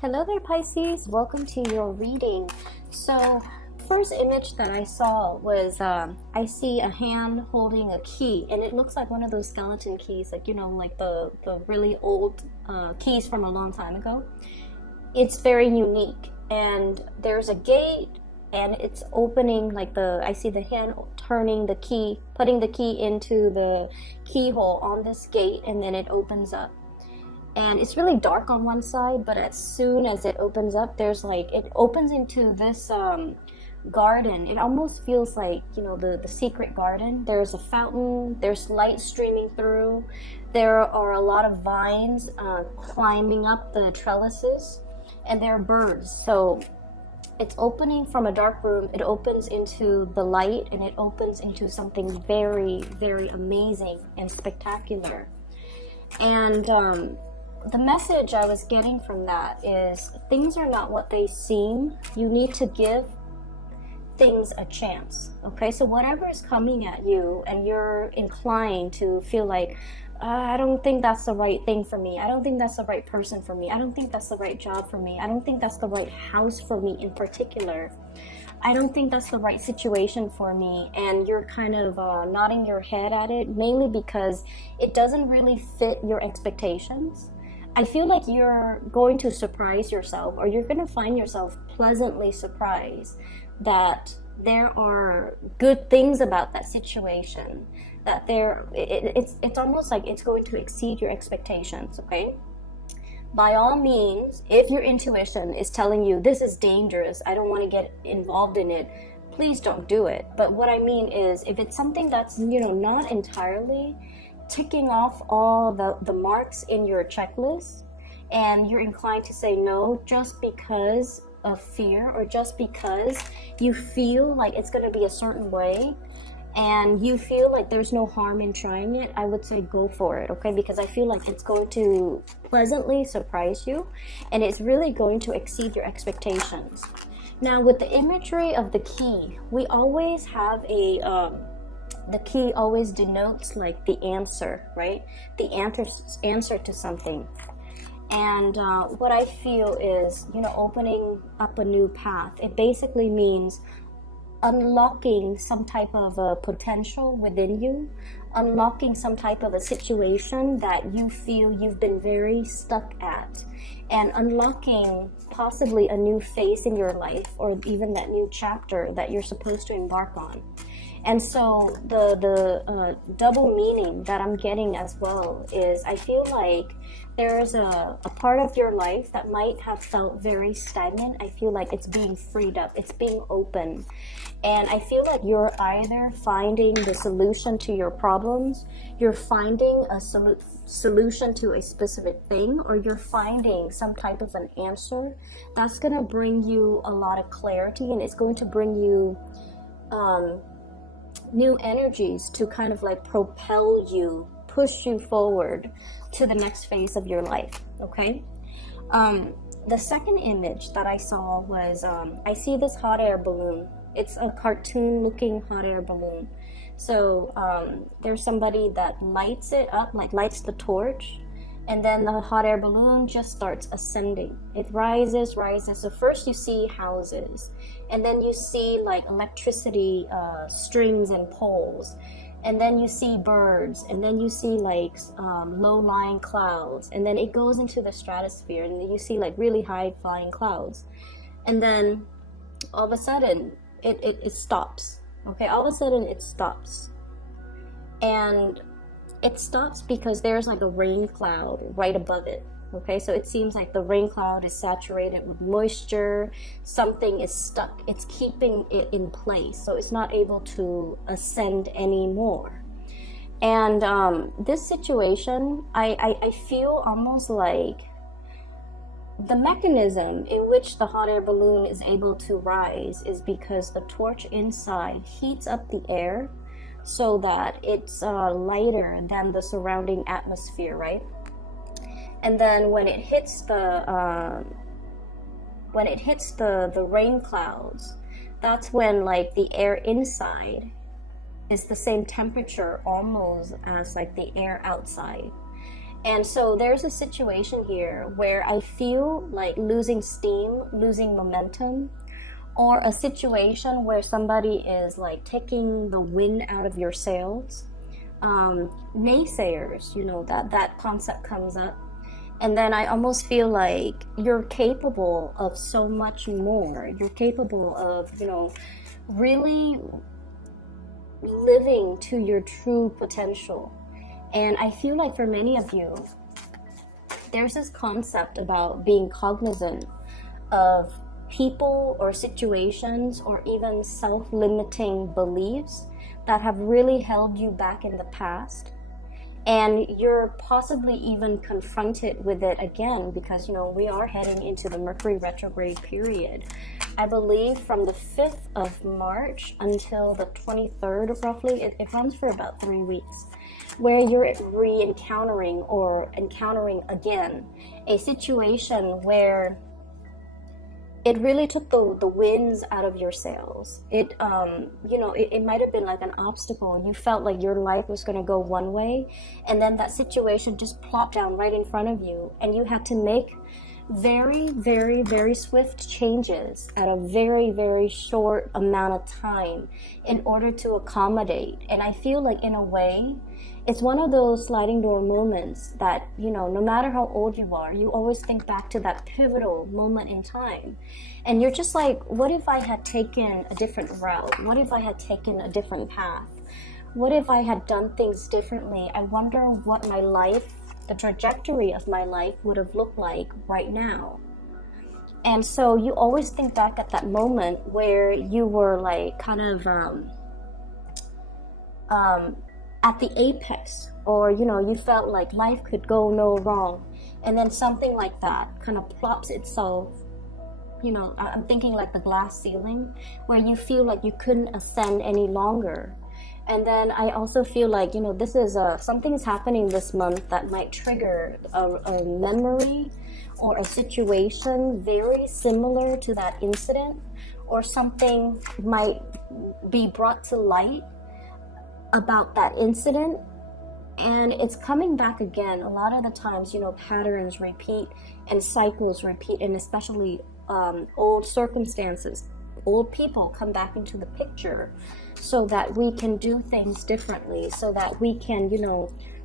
Hello there, Pisces. Welcome to your reading. So, first image that I saw was I see a hand holding a key, and it looks like one of those skeleton keys, like like the really old keys from a long time ago. It's very unique, and there's a gate, and it's opening like I see the hand turning the key, putting the key into the keyhole on this gate, and then it opens up. And it's really dark on one side, but as soon as it opens up, it opens into this garden. It almost feels like the secret garden. There's a fountain, there's light streaming through, there are a lot of vines climbing up the trellises, and there are birds. So it's opening from a dark room, it opens into the light, and it opens into something very, very amazing and spectacular. And the message I was getting from that is things are not what they seem. You need to give things a chance. Okay, so whatever is coming at you and you're inclined to feel like, I don't think that's the right thing for me. I don't think that's the right person for me. I don't think that's the right job for me. I don't think that's the right house for me in particular. I don't think that's the right situation for me. And you're kind of nodding your head at it, mainly because it doesn't really fit your expectations. I feel like you're going to surprise yourself, or you're going to find yourself pleasantly surprised that there are good things about that situation, that it's almost like it's going to exceed your expectations. Okay, by all means, if your intuition is telling you this is dangerous, I don't want to get involved in it, please don't do it. But what I mean is, if it's something that's not entirely ticking off all the marks in your checklist, and you're inclined to say no just because of fear, or just because you feel like it's going to be a certain way and you feel like there's no harm in trying it, I would say go for it. Okay, because I feel like it's going to pleasantly surprise you, and it's really going to exceed your expectations. Now, with the imagery of the key, we always have the key always denotes like the answer, right? The answer to something. And what I feel is, opening up a new path. It basically means unlocking some type of a potential within you, unlocking some type of a situation that you feel you've been very stuck at, and unlocking possibly a new phase in your life, or even that new chapter that you're supposed to embark on. And so the double meaning that I'm getting as well is, I feel like there's a part of your life that might have felt very stagnant. I feel like it's being freed up, it's being open. And I feel like you're either finding the solution to your problems, you're finding a solution to a specific thing, or you're finding some type of an answer that's going to bring you a lot of clarity, and it's going to bring you new energies to kind of like propel you, push you forward to the next phase of your life. Okay, the second image that I saw was I see this hot air balloon. It's a cartoon looking hot air balloon. So there's somebody that lights it up, like lights the torch, and then the hot air balloon just starts ascending. It rises. So first you see houses, and then you see like electricity strings and poles, and then you see birds, and then you see like low-lying clouds, and then it goes into the stratosphere, and then you see like really high-flying clouds, and then all of a sudden it stops. Okay, all of a sudden it stops, and it stops because there's like a rain cloud right above it. Okay, so it seems like the rain cloud is saturated with moisture. Something is stuck. It's keeping it in place, so it's not able to ascend anymore. And this situation, I feel almost like the mechanism in which the hot air balloon is able to rise is because the torch inside heats up the air so that it's lighter than the surrounding atmosphere, right? And then when it hits the rain clouds, that's when like the air inside is the same temperature almost as like the air outside. And so there's a situation here where I feel like losing steam, losing momentum, or a situation where somebody is like taking the wind out of your sails. Naysayers, that concept comes up. And then I almost feel like you're capable of so much more. You're capable of, really living to your true potential. And I feel like for many of you, there's this concept about being cognizant of people or situations or even self-limiting beliefs that have really held you back in the past. And you're possibly even confronted with it again because, we are heading into the Mercury retrograde period. I believe from the 5th of March until the 23rd, roughly, it runs for about 3 weeks, where you're re-encountering or encountering again a situation where it really took the winds out of your sails. It might have been like an obstacle. You felt like your life was going to go one way, and then that situation just plopped down right in front of you, and you had to make very, very, very swift changes at a very, very short amount of time in order to accommodate. And I feel like in a way, it's one of those sliding door moments that, no matter how old you are, you always think back to that pivotal moment in time. And you're just like, what if I had taken a different route? What if I had taken a different path? What if I had done things differently? I wonder what my life, the trajectory of my life would have looked like right now. And so you always think back at that moment where you were like kind of at the apex, or you felt like life could go no wrong, and then something like that kind of plops itself, I'm thinking like the glass ceiling, where you feel like you couldn't ascend any longer. And then I also feel like, this is something is happening this month that might trigger a memory or a situation very similar to that incident, or something might be brought to light about that incident, and it's coming back again. A lot of the times, patterns repeat and cycles repeat, and especially old circumstances, old people come back into the picture so that we can do things differently, so that we can,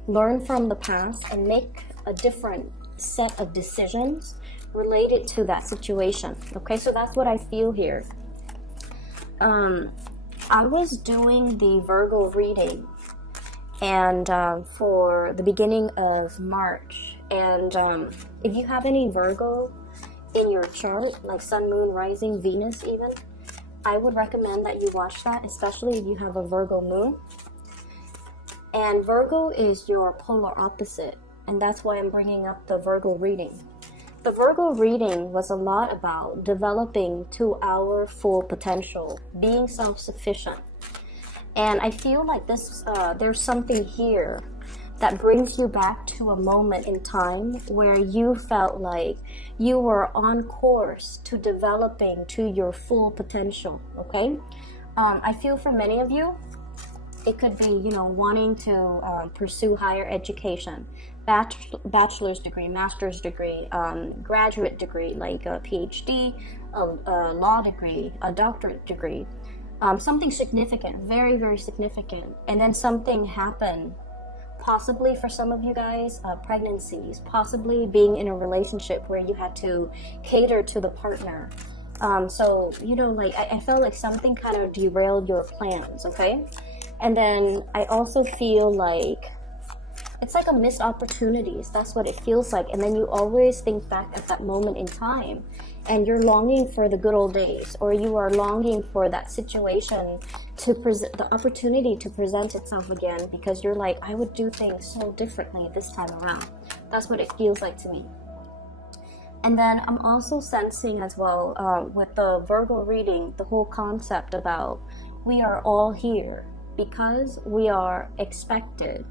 learn from the past and make a different set of decisions related to that situation. Okay, so that's what I feel here. I was doing the Virgo reading and for the beginning of March, and if you have any Virgo in your chart, like Sun, Moon, Rising, Venus even, I would recommend that you watch that, especially if you have a Virgo moon. And Virgo is your polar opposite, and that's why I'm bringing up the Virgo reading. The Virgo reading was a lot about developing to our full potential, being self-sufficient. And I feel like there's something here that brings you back to a moment in time where you felt like you were on course to developing to your full potential, okay? I feel for many of you, it could be, wanting to pursue higher education, bachelor's degree, master's degree, graduate degree, like a PhD, a law degree, a doctorate degree, something significant, very, very significant. And then something happened, possibly for some of you guys, pregnancies, possibly being in a relationship where you had to cater to the partner. So, I felt like something kind of derailed your plans, okay? And then I also feel like it's like a missed opportunities. That's what it feels like. And then you always think back at that moment in time, and you're longing for the good old days, or you are longing for that situation to present, the opportunity to present itself again, because you're like, I would do things so differently this time around. That's what it feels like to me. And then I'm also sensing as well, with the Virgo reading, the whole concept about we are all here because we are expected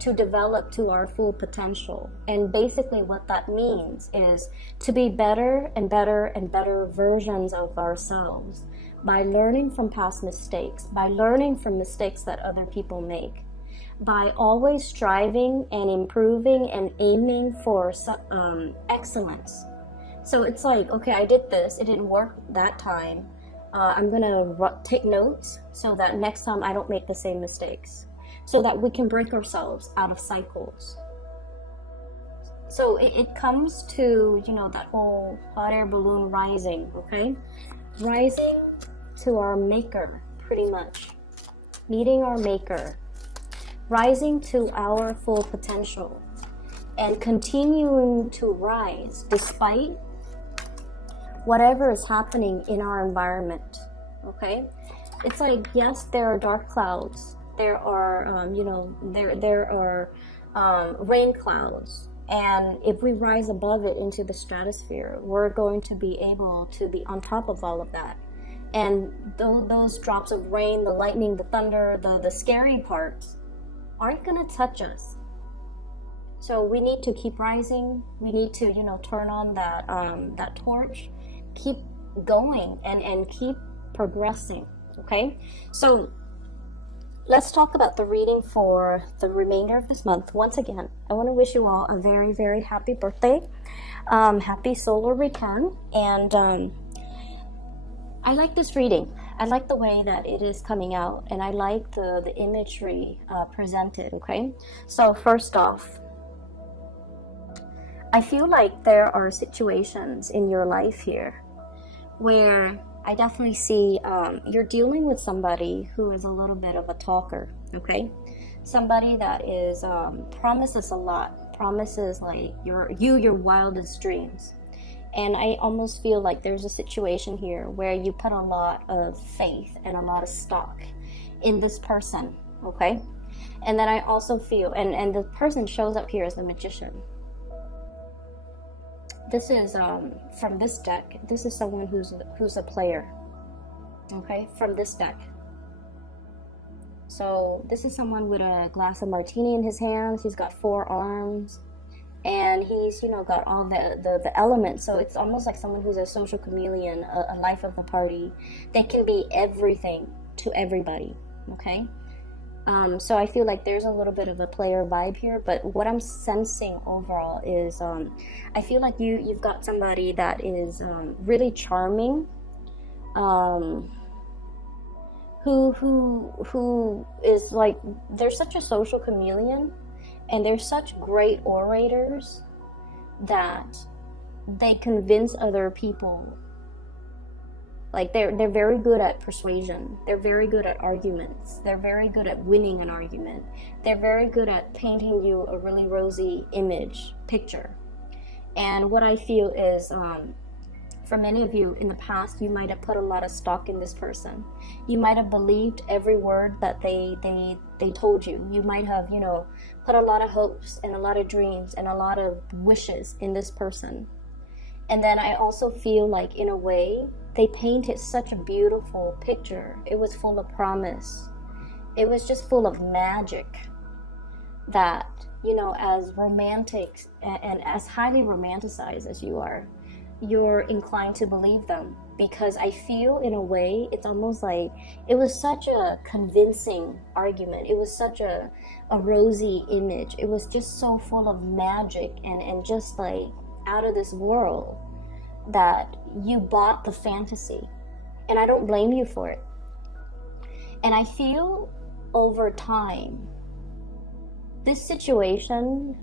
to develop to our full potential. And basically what that means is to be better and better and better versions of ourselves by learning from past mistakes, by learning from mistakes that other people make, by always striving and improving and aiming for excellence. So it's like, okay, I did this, it didn't work that time. I'm gonna take notes so that next time I don't make the same mistakes, so that we can break ourselves out of cycles. So it comes to, you know, that whole hot air balloon rising, okay? Rising to our maker, pretty much. Meeting our maker. Rising to our full potential. And continuing to rise despite whatever is happening in our environment, okay? It's like, yes, there are dark clouds. There are, there are rain clouds. And if we rise above it into the stratosphere, we're going to be able to be on top of all of that. And those drops of rain, the lightning, the thunder, the scary parts aren't going to touch us. So we need to keep rising. We need to, turn on that torch, keep going and keep progressing, okay? So let's talk about the reading for the remainder of this month. Once again, I want to wish you all a very, very happy birthday. Happy solar return. And I like this reading. I like the way that it is coming out. And I like the imagery presented, okay? So first off, I feel like there are situations in your life here where I definitely see you're dealing with somebody who is a little bit of a talker, okay? Somebody that is promises a lot, promises like your wildest dreams. And I almost feel like there's a situation here where you put a lot of faith and a lot of stock in this person, okay? And then I also feel, and the person shows up here as the Magician. This is from this deck. This is someone who's a player, okay, from this deck. So this is someone with a glass of martini in his hands. He's got 4 arms, and he's got all the elements. So it's almost like someone who's a social chameleon, a life of the party. They can be everything to everybody, okay? So I feel like there's a little bit of a player vibe here, but what I'm sensing overall is I feel like you've got somebody that is really charming, who is like, they're such a social chameleon, and they're such great orators that they convince other people. Like they're very good at persuasion. They're very good at arguments. They're very good at winning an argument. They're very good at painting you a really rosy picture. And what I feel is, for many of you in the past, you might have put a lot of stock in this person. You might have believed every word that they told you. You might have, put a lot of hopes and a lot of dreams and a lot of wishes in this person. And then I also feel like, in a way, they painted such a beautiful picture. It was full of promise. It was just full of magic that, as romantic and as highly romanticized as you are, you're inclined to believe them. Because I feel, in a way, it's almost like it was such a convincing argument. It was such a rosy image. It was just so full of magic and just like out of this world, that you bought the fantasy. And I don't blame you for it. And I feel over time, this situation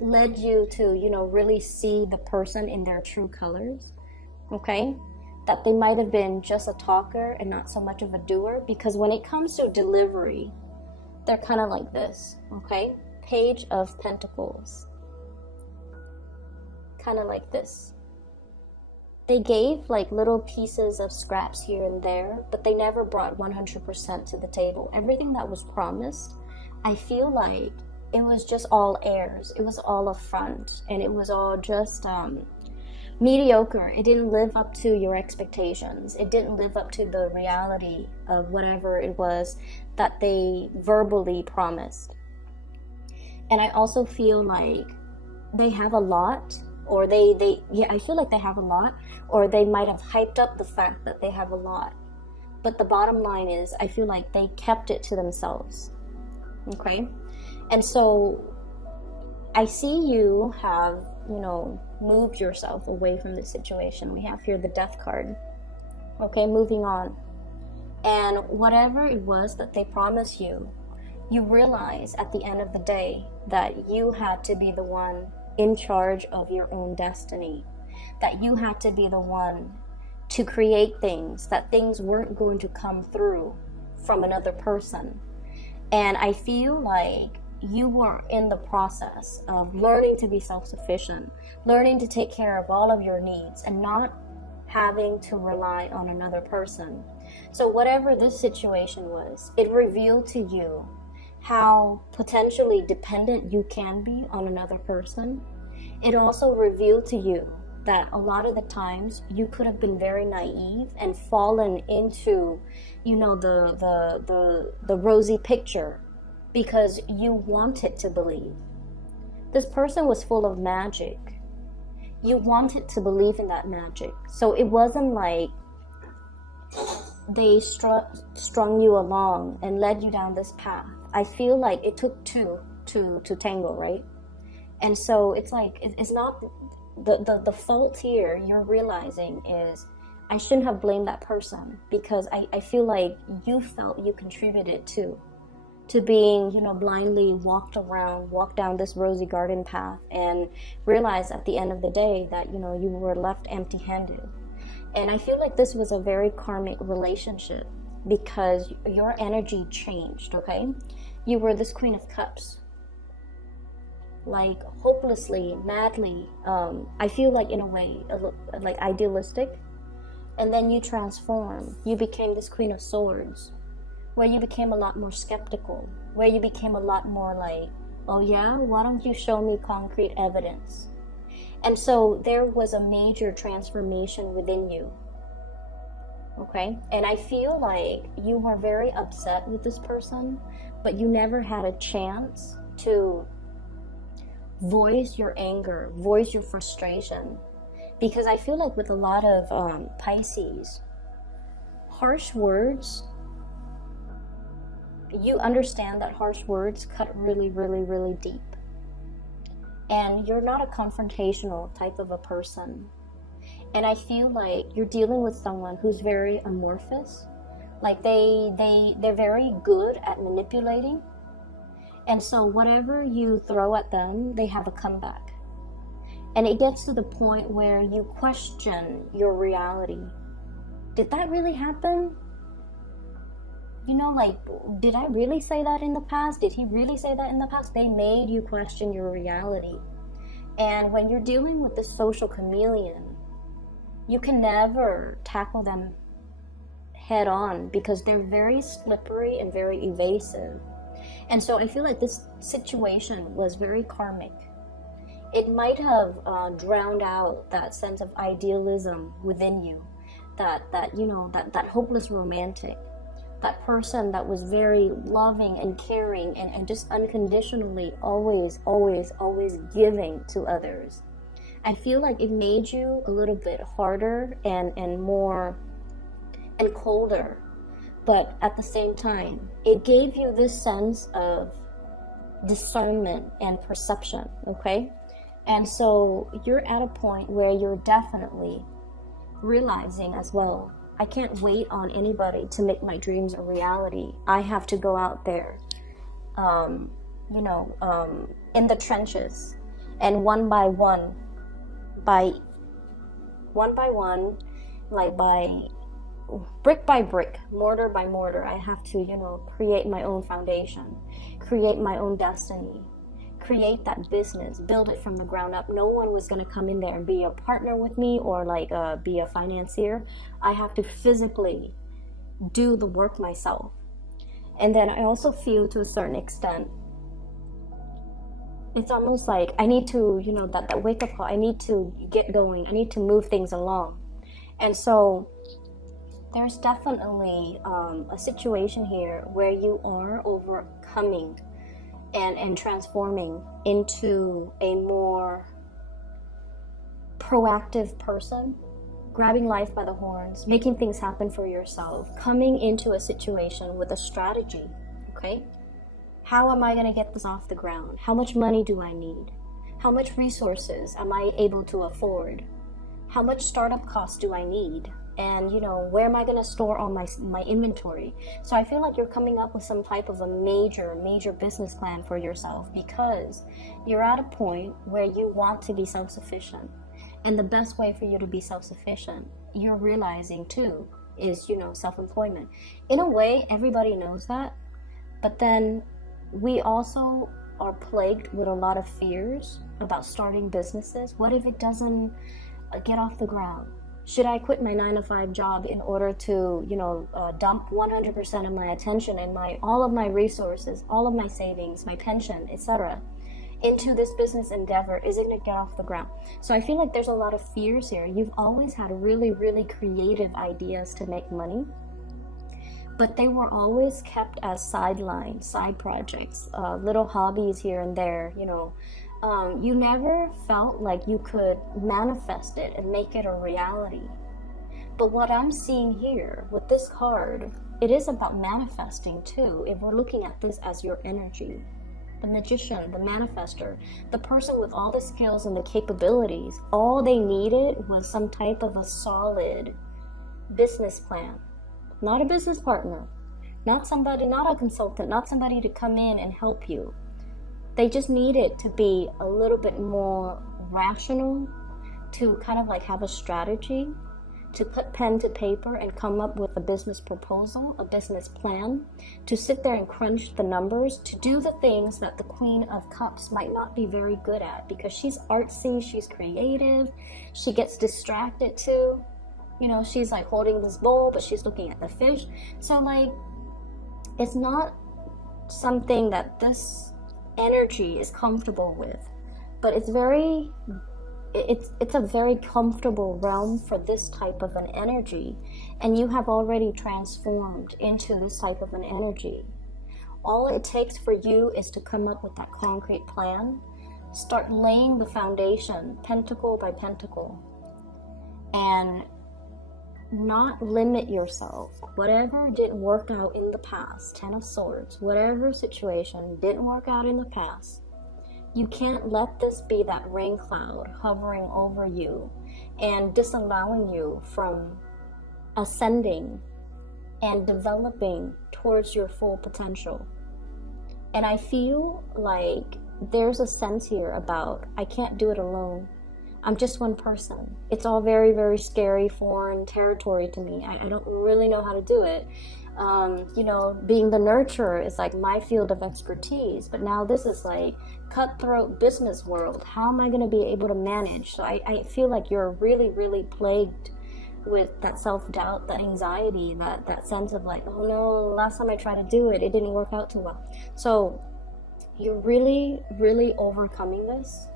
led you to, really see the person in their true colors, okay? That they might have been just a talker and not so much of a doer, because when it comes to delivery, they're kind of like this, okay? Page of Pentacles. Kind of like this. They gave like little pieces of scraps here and there, but they never brought 100% to the table. Everything that was promised, I feel like it was just all airs. It was all a front, and it was all just mediocre. It didn't live up to your expectations. It didn't live up to the reality of whatever it was that they verbally promised. And I also feel like they have a lot, or I feel like they have a lot, or they might have hyped up the fact that they have a lot. But the bottom line is, I feel like they kept it to themselves. Okay? And so I see you have, moved yourself away from the situation. We have here the Death card. Okay, moving on. And whatever it was that they promised you, you realize at the end of the day that you had to be the one in charge of your own destiny, that you had to be the one to create things, that things weren't going to come through from another person. And I feel like you were in the process of learning to be self-sufficient, learning to take care of all of your needs and not having to rely on another person. So whatever this situation was, it revealed to you how potentially dependent you can be on another person. It also revealed to you that a lot of the times you could have been very naive and fallen into, the rosy picture because you wanted to believe. This person was full of magic. You wanted to believe in that magic. So it wasn't like they strung you along and led you down this path. I feel like it took two to tango, right? And so it's like, it's not the fault here you're realizing is I shouldn't have blamed that person, because I feel like you felt you contributed to being, blindly walked down this rosy garden path and realize at the end of the day that, you were left empty-handed. And I feel like this was a very karmic relationship because your energy changed, okay? You were this Queen of Cups. Like hopelessly, madly, I feel like in a way, like idealistic. And then you transform. You became this Queen of Swords, where you became a lot more skeptical, where you became a lot more like, oh yeah, why don't you show me concrete evidence? And so there was a major transformation within you. Okay? And I feel like you were very upset with this person, but you never had a chance to voice your anger, voice your frustration. Because I feel like with a lot of Pisces, harsh words, you understand that harsh words cut really, really, really deep. And you're not a confrontational type of a person. And I feel like you're dealing with someone who's very amorphous. Like they're very good at manipulating. And so whatever you throw at them, they have a comeback. And it gets to the point where you question your reality. Did that really happen? Did I really say that in the past? Did he really say that in the past? They made you question your reality. And when you're dealing with this social chameleon, you can never tackle them head on because they're very slippery and very evasive. And so I feel like this situation was very karmic. It might have drowned out that sense of idealism within you, that hopeless romantic, that person that was very loving and caring and just unconditionally always giving to others. I feel like it made you a little bit harder and more and colder, but at the same time, it gave you this sense of discernment and perception, okay? And so you're at a point where you're definitely realizing as well, I can't wait on anybody to make my dreams a reality. I have to go out there, in the trenches, and one by one, like by brick by brick, mortar by mortar, I have to, create my own foundation, create my own destiny, create that business, build it from the ground up. No one was going to come in there and be a partner with me or be a financier. I have to physically do the work myself. And then I also feel to a certain extent, it's almost like I need to, that wake up call, I need to get going. I need to move things along. And so there's definitely a situation here where you are overcoming and transforming into a more proactive person, grabbing life by the horns, making things happen for yourself, coming into a situation with a strategy, okay? How am I going to get this off the ground? How much money do I need? How much resources am I able to afford? How much startup costs do I need? And, where am I going to store all my inventory? So I feel like you're coming up with some type of a major business plan for yourself, because you're at a point where you want to be self-sufficient. And the best way for you to be self-sufficient, you're realizing too, is, self-employment. In a way, everybody knows that. But then we also are plagued with a lot of fears about starting businesses. What if it doesn't get off the ground? Should I quit my 9-to-5 job in order to, dump 100% of my attention and all of my resources, all of my savings, my pension, etc., into this business endeavor? Is it going to get off the ground? So I feel like there's a lot of fears here. You've always had really, really creative ideas to make money, but they were always kept as sidelines, side projects, little hobbies here and there, You never felt like you could manifest it and make it a reality. But what I'm seeing here with this card, it is about manifesting too. If we're looking at this as your energy, the magician, the manifester, the person with all the skills and the capabilities, all they needed was some type of a solid business plan. Not a business partner, not a consultant, not somebody to come in and help you. They just needed to be a little bit more rational, to kind of like have a strategy, to put pen to paper and come up with a business proposal, a business plan, to sit there and crunch the numbers, to do the things that the Queen of Cups might not be very good at, because she's artsy, she's creative, she gets distracted too. She's like holding this bowl, but she's looking at the fish. So like, it's not something that this energy is comfortable with, but it's a very comfortable realm for this type of an energy, and you have already transformed into this type of an energy. All it takes for you is to come up with that concrete plan, start laying the foundation pentacle by pentacle, and not limit yourself. Whatever didn't work out in the past, 10 of Swords, whatever situation didn't work out in the past, you can't let this be that rain cloud hovering over you and disallowing you from ascending and developing towards your full potential. And I feel like there's a sense here about, I can't do it alone. I'm just one person. It's all very, very scary, foreign territory to me. I don't really know how to do it. Being the nurturer is like my field of expertise, but now this is like cutthroat business world. How am I going to be able to manage? So I feel like you're really, really plagued with that self-doubt, that anxiety, that sense of like, oh no, last time I tried to do it, it didn't work out too well. So you're really, really overcoming this.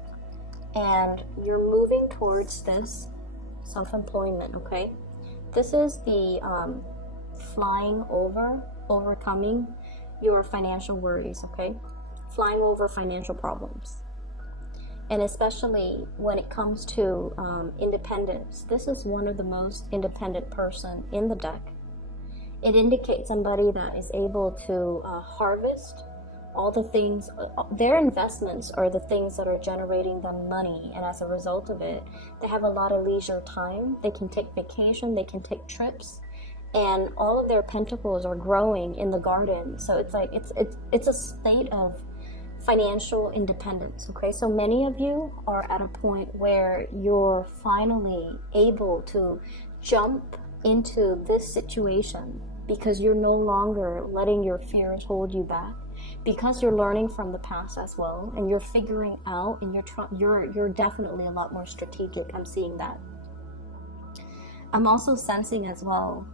And you're moving towards this self-employment, okay? This is the flying over, overcoming your financial worries, okay? Flying over financial problems. And especially when it comes to independence, this is one of the most independent person in the deck. It indicates somebody that is able to harvest all the things, their investments are the things that are generating them money, and as a result of it, they have a lot of leisure time. They can take vacation, they can take trips, and all of their pentacles are growing in the garden. So it's like it's a state of financial independence, okay? So many of you are at a point where you're finally able to jump into this situation because you're no longer letting your fears hold you back. Because you're learning from the past as well, and you're figuring out, and you're definitely a lot more strategic. I'm seeing that. I'm also sensing as well,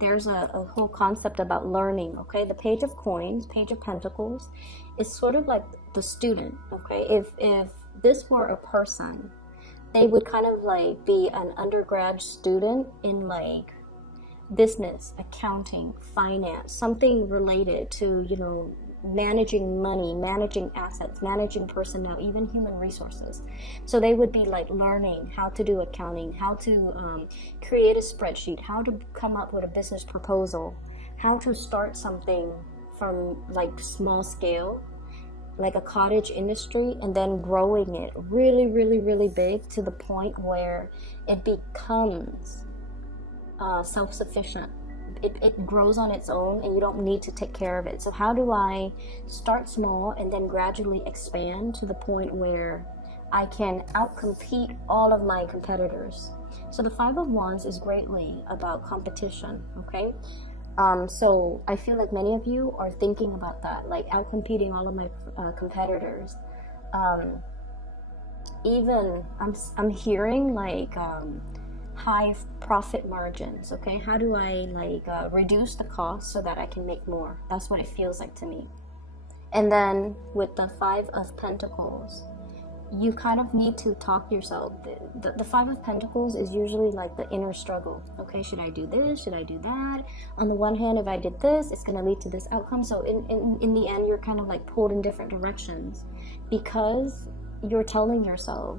there's a whole concept about learning, okay? The Page of Coins, Page of Pentacles, is sort of like the student, okay? If this were a person, they would kind of like be an undergrad student in like business, accounting, finance, something related to, managing money, managing assets, managing personnel, even human resources. So they would be like learning how to do accounting, how to create a spreadsheet, how to come up with a business proposal, how to start something from like small scale, like a cottage industry, and then growing it really, really, really big to the point where it becomes self-sufficient. It grows on its own and you don't need to take care of it. So how do I start small and then gradually expand to the point where I can outcompete all of my competitors? So the Five of Wands is greatly about competition, okay? So I feel like many of you are thinking about that, like outcompeting all of my competitors. Even I'm hearing like high profit margins, okay? How do I like reduce the cost so that I can make more? That's what it feels like to me. And then with the Five of Pentacles, you kind of need to talk yourself. The Five of Pentacles is usually like the inner struggle. Okay, should I do this? Should I do that? On the one hand, if I did this, it's going to lead to this outcome. So in the end, you're kind of like pulled in different directions because you're telling yourself,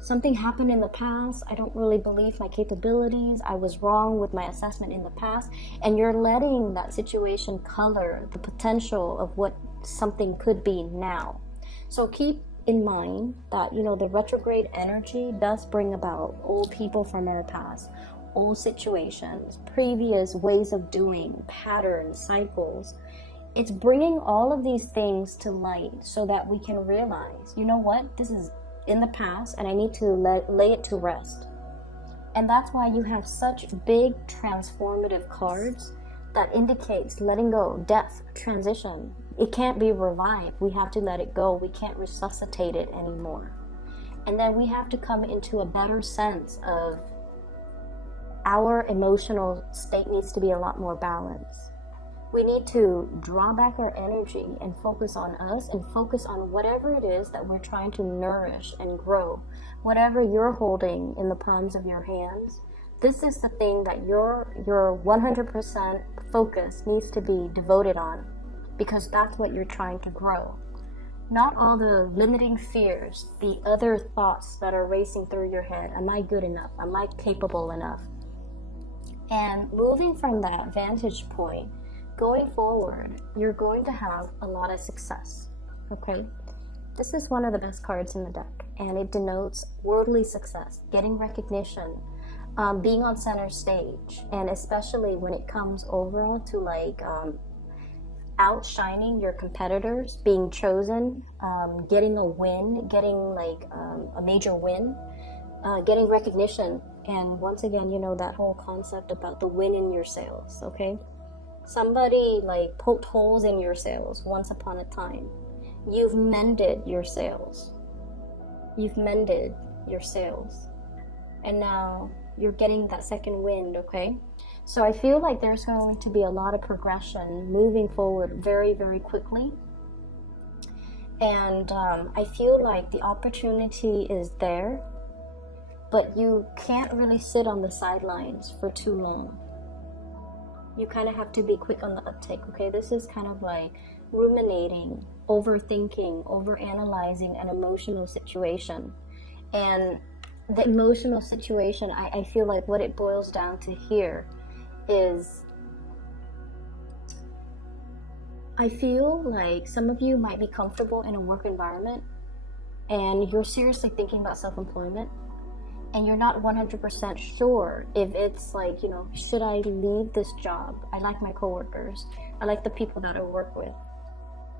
something happened in the past. I don't really believe my capabilities. I was wrong with my assessment in the past. And you're letting that situation color the potential of what something could be now. So keep in mind that, you know, the retrograde energy does bring about old people from our past, old situations, previous ways of doing, patterns, cycles. It's bringing all of these things to light so that we can realize, you know what, this is in the past and I need to lay it to rest. And that's why you have such big transformative cards that indicates letting go, death, transition. It can't be revived. We have to let it go. We can't resuscitate it anymore. And then we have to come into a better sense of our emotional state needs to be a lot more balanced. We need to draw back our energy and focus on us and focus on whatever it is that we're trying to nourish and grow. Whatever you're holding in the palms of your hands, this is the thing that your 100% focus needs to be devoted on, because that's what you're trying to grow. Not all the limiting fears, the other thoughts that are racing through your head. Am I good enough? Am I capable enough? And moving from that vantage point, going forward, you're going to have a lot of success, okay? This is one of the best cards in the deck, and it denotes worldly success, getting recognition, being on center stage, and especially when it comes overall to like outshining your competitors, being chosen, getting a win, getting like a major win, getting recognition. And once again, you know, that whole concept about the win in your sails, okay? Somebody like poked holes in your sails once upon a time. You've mended your sails. You've mended your sails. And now you're getting that second wind, okay? So I feel like there's going to be a lot of progression moving forward very, very quickly. And I feel like the opportunity is there, but you can't really sit on the sidelines for too long. You kind of have to be quick on the uptake, okay? This is kind of like ruminating, overthinking, overanalyzing an emotional situation. And the emotional situation, I feel like what it boils down to here is, I feel like some of you might be comfortable in a work environment and you're seriously thinking about self-employment, and you're not 100% sure if it's like, you know, should I leave this job? I like my coworkers. I like the people that I work with.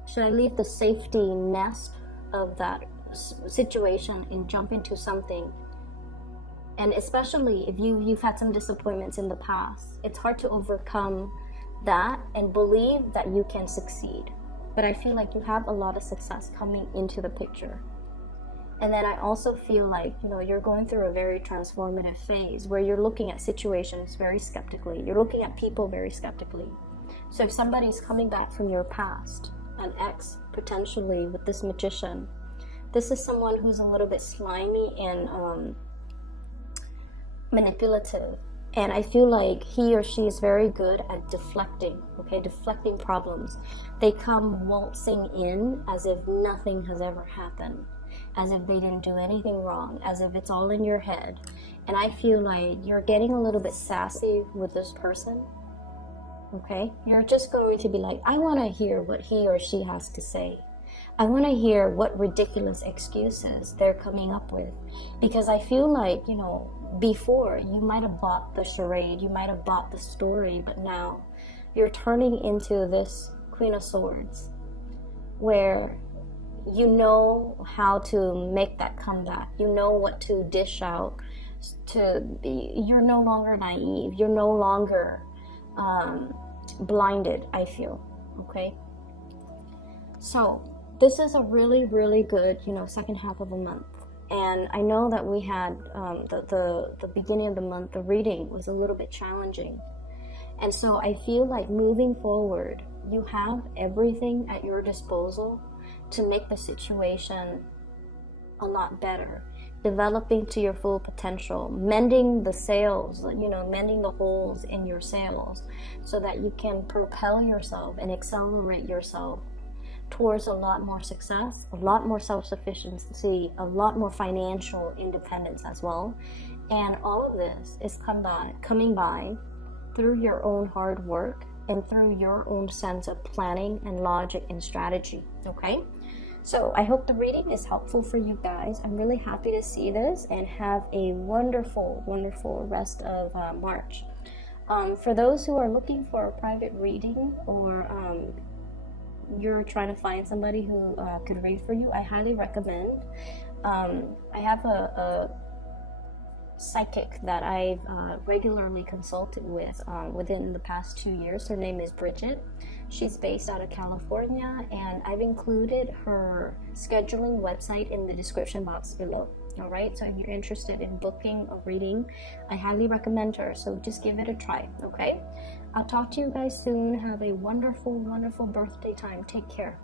Should I leave the safety nest of that situation and jump into something? And especially if you've had some disappointments in the past, it's hard to overcome that and believe that you can succeed. But I feel like you have a lot of success coming into the picture. And then I also feel like, you know, you're going through a very transformative phase where you're looking at situations very skeptically. You're looking at people very skeptically. So if somebody's coming back from your past, an ex potentially with this magician, this is someone who's a little bit slimy and manipulative. And I feel like he or she is very good at deflecting, okay, deflecting problems. They come waltzing in as if nothing has ever happened, as if they didn't do anything wrong, as if it's all in your head. And I feel like you're getting a little bit sassy with this person, okay? You're just going to be like, I want to hear what he or she has to say. I want to hear what ridiculous excuses they're coming up with. Because I feel like, you know, before you might have bought the charade, you might have bought the story, but now you're turning into this Queen of Swords, where you know how to make that comeback. You know what to dish out. You're no longer naive. You're no longer blinded, I feel. Okay? So this is a really, really good, you know, second half of the month. And I know that we had the beginning of the month, the reading was a little bit challenging. And so I feel like moving forward, you have everything at your disposal to make the situation a lot better. Developing to your full potential, mending the sails, you know, mending the holes in your sails so that you can propel yourself and accelerate yourself towards a lot more success, a lot more self-sufficiency, a lot more financial independence as well. And all of this is coming by through your own hard work and through your own sense of planning and logic and strategy, okay? So I hope the reading is helpful for you guys. I'm really happy to see this, and have a wonderful, wonderful rest of March. For those who are looking for a private reading, or you're trying to find somebody who could read for you, I highly recommend. I have a psychic that I've regularly consulted with within the past 2 years. Her name is Bridget. She's based out of California, and I've included her scheduling website in the description box below. All right, so if you're interested in booking a reading, I highly recommend her. So just give it a try, okay? I'll talk to you guys soon. Have a wonderful, wonderful birthday time. Take care.